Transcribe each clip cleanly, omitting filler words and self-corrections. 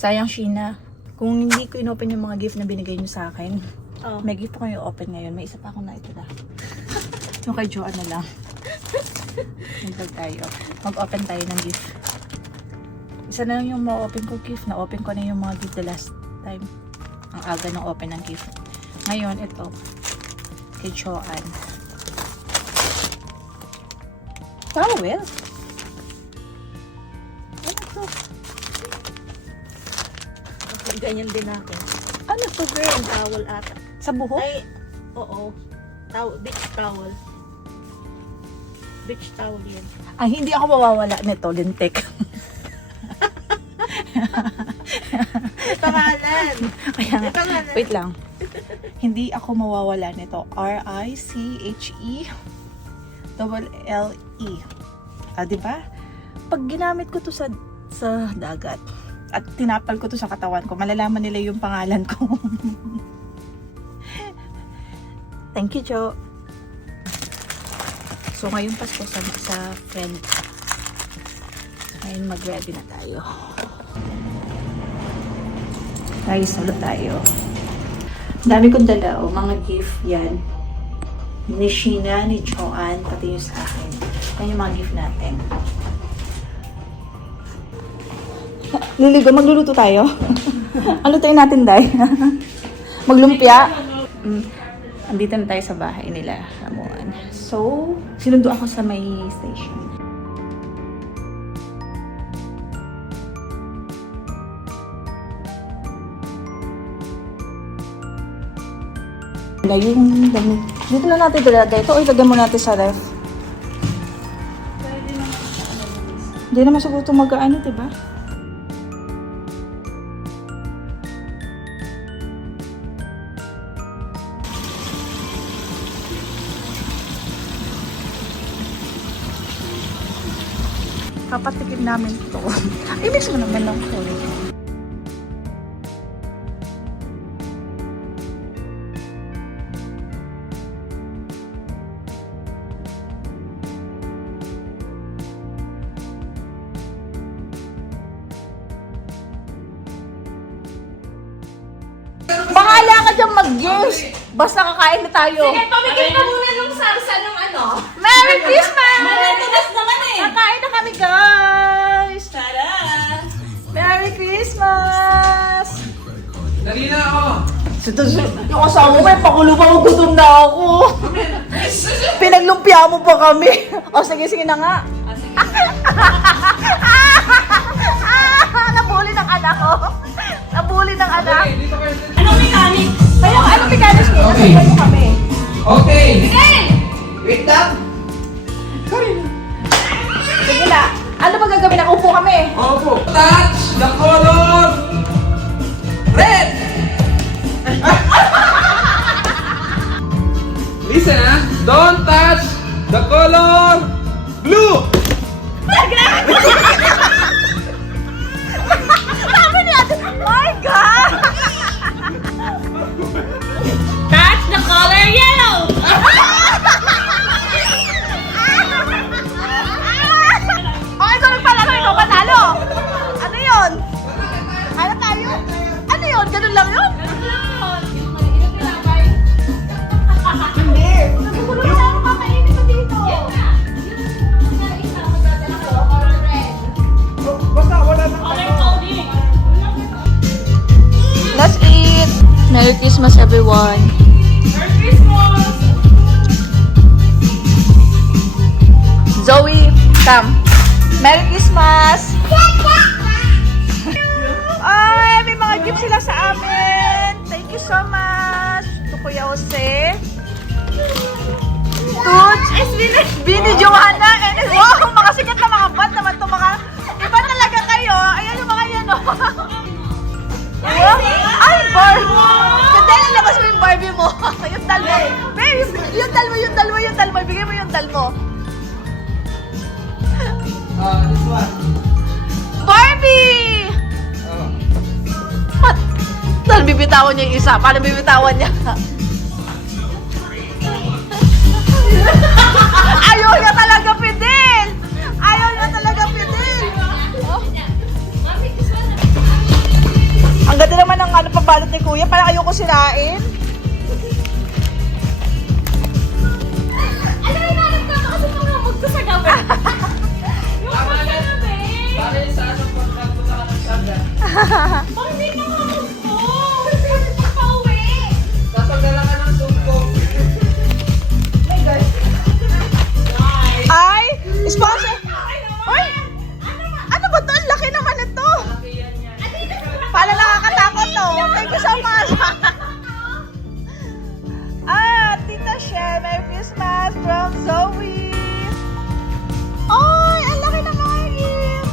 Sayang, Sheena. Kung hindi ko in-open yung mga gift na binigay niyo sa akin, may gift ko yung open ngayon. May isa pa ako na ito na. Yung kay Joanne na lang. Hintag tayo. Mag-open tayo ng gift. Isa na lang yung ma-open ko gift. Na-open ko na yung mga gift the last time. Ang aga ng open ng gift. Ngayon, ito. Kay Joanne. Towel? Ano to? Ganyan din natin. Ano to, girl? Ang towel ata. Sa buhok? Ay, oo. Beach towel. Beach towel yan. Ay, hindi ako mawawala nito, lintik. May pangalan. Kaya May nga, pangalan. wait lang. Hindi ako mawawala nito. R-I-C-H-E-L-L-E. Ah, diba? Pag ginamit ko to sa dagat at tinapal ko to sa katawan ko, malalaman nila yung pangalan ko. Thank you, Jo. So, ngayon Pasko sa friend. Ngayon mag-ready na tayo. Guys, salo tayo. Dami kong dala, mga gift yan. Ni Sheena, ni Joanne, pati yung sa akin. Yan yung mga gift natin. Liligo, magluluto tayo. Ano tayo natin, Day? Maglumpia? Andito na tayo sa bahay nila, Ramuan. So, sinundo ako sa may station. Yung damit. Dito na natin ilagay ito o ilagay mo natin sa ref. Hindi naman siguro ito mag-ano, diba? Kapatikin namin ito. Ay, mix mo naman lang ito. Bahala ka dyan mag-games. Basta kakain na tayo. Sige, pamigil ka muna nung sarsa nung ano. Merry Christmas! Malatulas naman eh. Kakain na kami, guys! Tara! Merry Christmas! Dali na ako! Yung asawa ko, pakulo pa, gutom na ako. Pinaglumpia mo pa kami. O, sige na nga. Nabuli ng anak ko. Nabuli ng anak. Okay, dito kayo. Anong mechanic? Kaya, ano mechanics niya? Okay. Sabihan mo kami. Okay! Hey! Wait lang! Sige na. Ano ba gagawin? Nakaupo kami. Opo! Touch the color red! Listen ha! Don't touch the color blue! Sabi niya, my God! That's the color yellow! Okay, ganun pala. Ikaw panalo. Ano yun? Ano tayo? Ano yun? Ganun lang yun? Hindi. Nagugulo na ako kakainin ko dito. Basta wala nang Let's eat. Merry Christmas, everyone. Merry Christmas! Zoe, come. Merry Christmas! Ay, may mga gift sila sa amin. Thank you so much. Ito Kuya Jose. Tuts, Bini Johanna, and wow, mga sikat na mga band naman to mga, iba talaga kayo. Ayan yung mga yan, oh. Wow. Ay, Barbie! Ganda, lalabas mo yung Barbie mo. Yung dal mo. Babe, yung dal mo. Bigay mo yung dal mo. this one. Barbie! Saan bibitawan niya yung isa? Paano bibitawan niya? Ayaw niya talaga, Fidel! Ayaw niya talaga, Fidel! Oh. ko sirain. Ano yung nanap ka? Kasi mga magkasagawa. Yung magkasagawa eh. Bakit sa anong pagkapunta ka ng saga? Bakit hindi ka mga magpo? Kasi pagpauwi. Tatagdala ka ng sumpong. Ay, sponsor. Hoy, ano ba to? Ang laki naman ito. Pala nakakatakot to. Thank you so much. Tita Shell, Merry Christmas from Zoe. Ay, ang laki ng mga gift.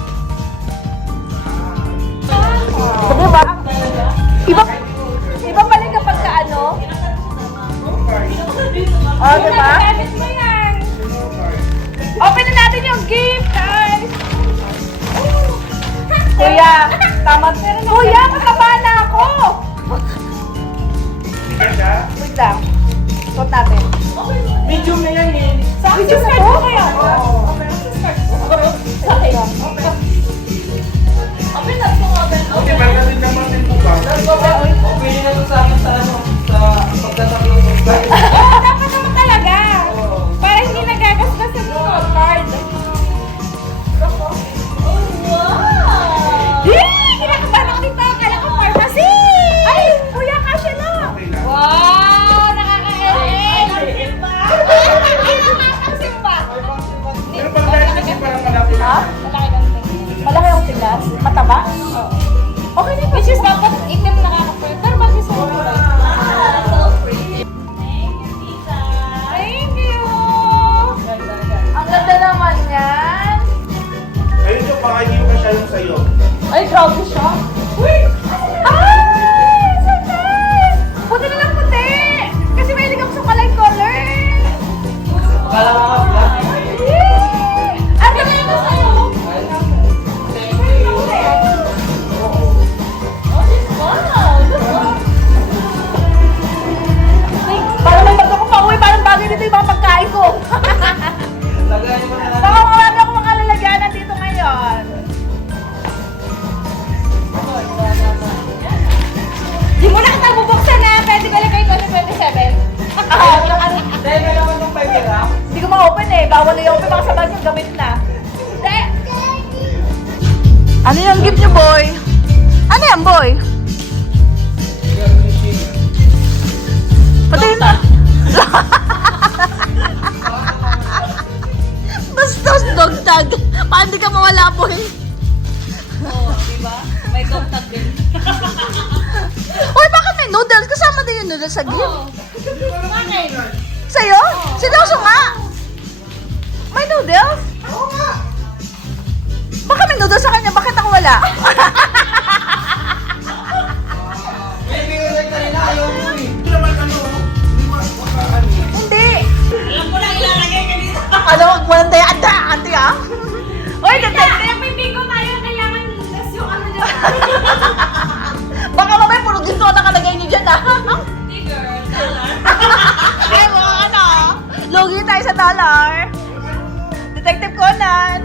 Diba? Iba pala kapag ka ano? Oh, diba? Gamit mo yan. Open na natin yung gift, guys! Kuya, tama. Kuya, kakaba na ako! Wait lang. Suot natin. Medium na yan eh. Video na to? Okay, magaling naman din po ba? Okay na to sa akin sa ano, sa pagtataklo ko. Oo, dapat naman talaga. Para hindi nagagasgas sa mga card. Oh, wow! Yay! Kinakabahan ako dito. Kala ko pharmacy! Ay, kuya, kasya na! Wow! Nakaka-LA! Nakakasimba! Pero pag dahil kasi parang malapit. Ha? Malaki ng tingin. Malaki yung tinglas? Mataba? Okay na Which is dapat itim nakaka-fruit. Pero bakit sa mga so pretty. Thank you, tita. Thank you! Ang ganda naman yan. Ayun yung baka hindi mo siya yung sa'yo. Ay, grabe siya. Uy! Ay! So nice! Puti na lang puti! Kasi mahilig ako sa kulay color. Kala ko ka black. Yay! Ano na yung sa'yo? Parang may bago ko pa uwi. Parang bagay dito yung mga pagkain ko. Lagayan mo na lang. Baka marami akong makalalagyanan dito ngayon. Di mo na kita bubuksan na. Pwede ka lagay ko sa 27. Dahil ka naman ng 5 gram. Hindi ko ma-open eh. Bawal na i-open. Baka sabahan yung gamit na. Hindi. Ano yung gift niyo, boy? Ano yan, boy? Patayin na. Bastos, dog tag. Paano di ka mawala, boy? Oo, di ba? May contact din. Uy, bakit may noodles? Kasama din yung noodles sa gift. Oo. Bakit? Sa'yo? Seryoso nga? May noodles? Oo nga! Baka may noodles sa kanya. Bakit ako wala? Baby, ulit ka rin na. Ayaw mo eh. Hindi naman ano, hindi makakaan eh. Hindi. Alam ko na ilalagay ka dito. Ano? Walang tayo. Anda, ante ah. Uy, detective. Kaya may bingo tayo. Kailangan less yung ano dyan. Baka mamaya puro ginto ang nakalagay niyo dyan ah. Hindi girl. Dollar. Ay, mga ano. Logi tayo sa dollar. Detective Conan.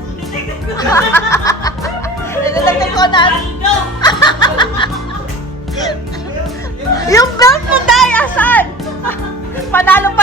Detective Conan. Go! Yung belt mo, Day, asan? Panalo pa